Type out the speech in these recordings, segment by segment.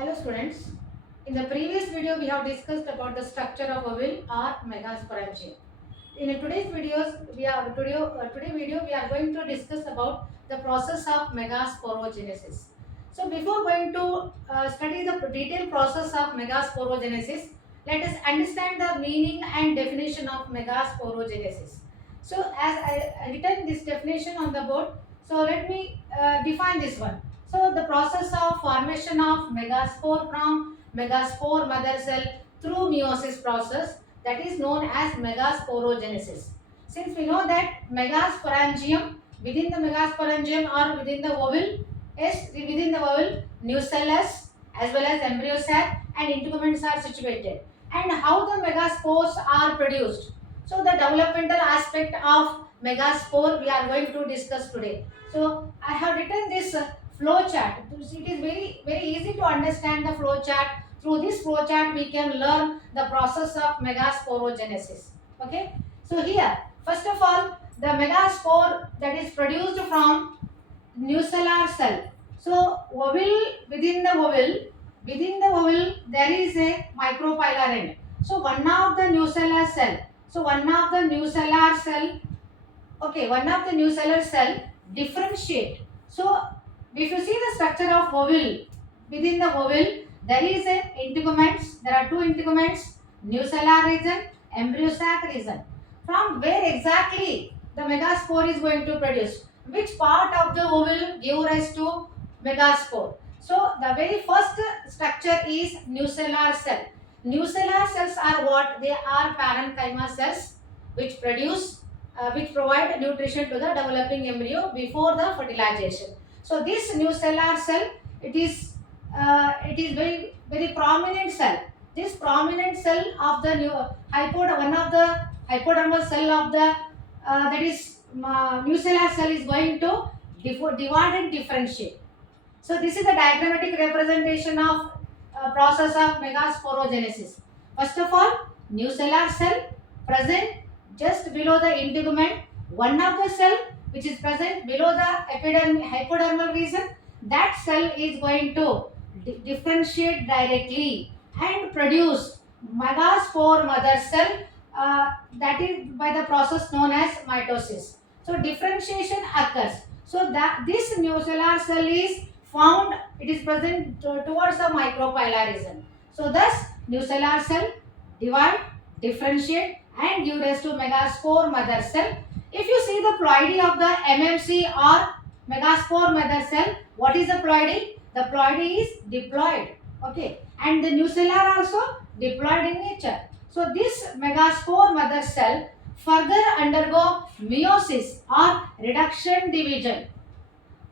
Hello students. In the previous video we have discussed about the structure of ovule or megasporangium. In today's videos today video we are going to discuss about the process of megasporogenesis. So before going to study the detailed process of megasporogenesis, let us understand the meaning and definition of megasporogenesis. So as I written this definition on the board, so let me define this one. So the process of formation of megaspore from megaspore mother cell through meiosis process, that is known as megasporogenesis. Since we know that megasporangium, within the megasporangium or within the ovule, yes, within the ovule, nucellus as well as embryo sac and integuments are situated. And how the megaspores are produced. So the developmental aspect of megaspore we are going to discuss today. So I have written this flow chart. It is very easy to understand the flow chart. Through this flow chart we can learn the process of megasporogenesis. Okay. So here first of all the megaspore that is produced from nucellar cell. So within the ovule there is a micropylar end. So one of the nucellar cell. So one of the nucellar cell. Okay, one of the nucellar cell differentiate. So if you see the structure of ovule, within the ovule there is a integuments. There are two integuments, nucellar region, embryo sac region. From where exactly the megaspore is going to produce? Which part of the ovule give rise to megaspore? So the very first structure is nucellar cell. Nucellar cells are what? They are parenchyma cells which provide nutrition to the developing embryo before the fertilization. So this nucellar cell, it is very prominent cell. This prominent cell of the one of the hypodermal cell of the that is nucellar cell is going to divide and differentiate. So this is the diagrammatic representation of process of megasporogenesis. First of all, nucellar cell present just below the integument. One of the cell which is present below the hypodermal region, that cell is going to differentiate directly and produce megaspore mother cell, that is by the process known as mitosis. So differentiation occurs. So that this nucellar cell is found, it is present towards the micropylar region. So thus nucellar cell divide, differentiate and give rise to megaspore mother cell. If you see the ploidy of the MMC or megaspore mother cell, what is the ploidy? The ploidy is diploid. Okay, and the nucellar also diploid in nature. So this megaspore mother cell further undergo meiosis or reduction division.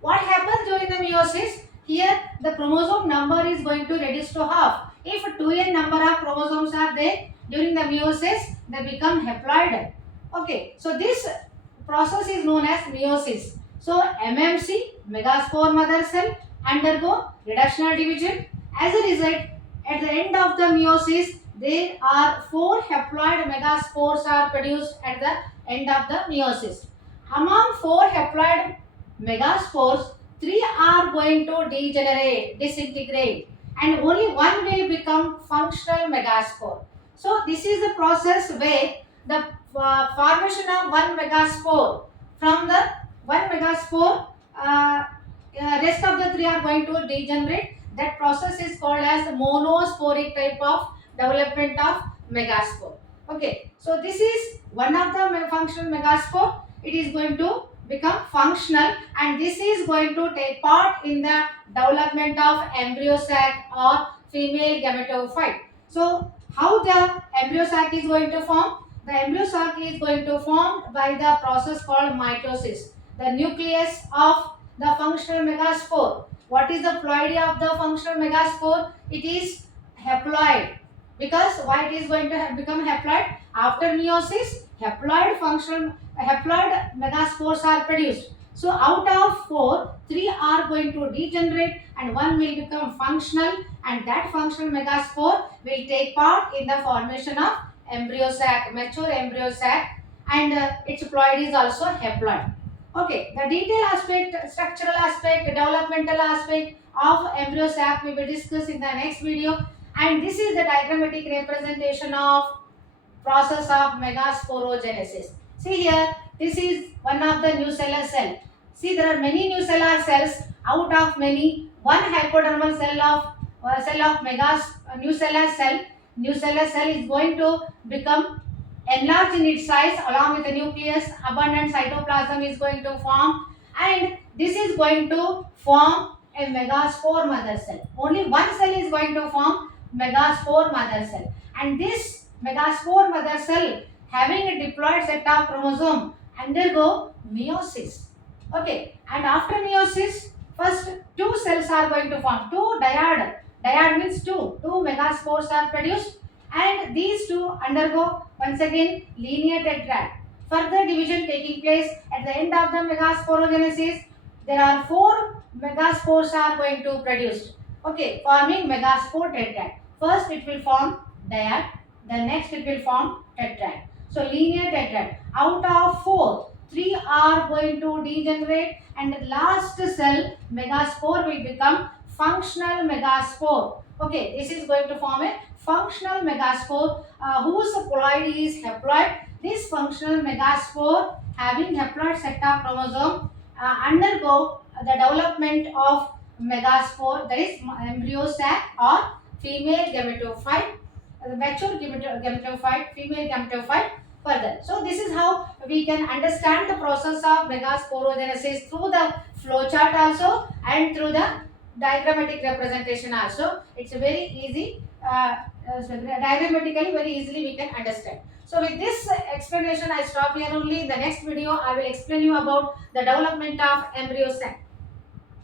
What happens during the meiosis? Here the chromosome number is going to reduce to half. If 2n number of chromosomes are there during the meiosis, they become haploid. Okay, so this process is known as meiosis. So MMC, megaspore mother cell, undergo reductional division. As a result, at the end of the meiosis, there are 4 haploid megaspores are produced at the end of the meiosis. Among 4 haploid megaspores, 3 are going to degenerate, disintegrate, and only one will become functional megaspore. So this is the process where the formation of one megaspore, from the one megaspore, rest of the 3 are going to degenerate. That process is called as monosporic type of development of megaspore. Okay, so this is one of the functional megaspore. It is going to become functional, and this is going to take part in the development of embryo sac or female gametophyte. So how the embryo sac is going to form? The embryo sac is going to form by the process called mitosis. The nucleus of the functional megaspore. What is the ploidy of the functional megaspore? It is haploid. Because why it is going to become haploid? After meiosis, haploid megaspores are produced. So out of 4, 3 are going to degenerate and 1 will become functional, and that functional megaspore will take part in the formation of embryo sac, mature embryo sac, and its ploid is also haploid. Okay, the detail aspect, structural aspect, developmental aspect of embryo sac we will discuss in the next video. And this is the diagrammatic representation of process of megasporogenesis. See here, this is one of the nucellar cell. See, there are many nucellar cells. Out of many, one hypodermal cell of nucellar cell. Nucellar cell is going to become enlarged in its size along with the nucleus. Abundant cytoplasm is going to form, and this is going to form a megaspore mother cell. Only one cell is going to form megaspore mother cell, and this megaspore mother cell having a diploid set of chromosome undergo meiosis. Okay, and after meiosis, first two cells are going to form, two dyad. Dyad means two megaspores are produced, and these two undergo once again linear tetrad. Further division taking place at the end of the megasporogenesis. There are four megaspores are going to produced. Okay, forming megaspore tetrad. First it will form dyad, the next it will form tetrad. So linear tetrad. Out of four, three are going to degenerate, and the last cell megaspore will become functional megaspore. Okay, this is going to form a functional megaspore whose ploid is haploid. This functional megaspore having haploid set of chromosome undergo the development of megaspore, that is embryo sac or female gametophyte, mature gametophyte, female gametophyte further. So this is how we can understand the process of megasporogenesis through the flowchart also and through the diagrammatic representation also. It's a very easy, diagrammatically very easily we can understand. So with this explanation I stop here only. In the next video I will explain you about the development of embryo sac.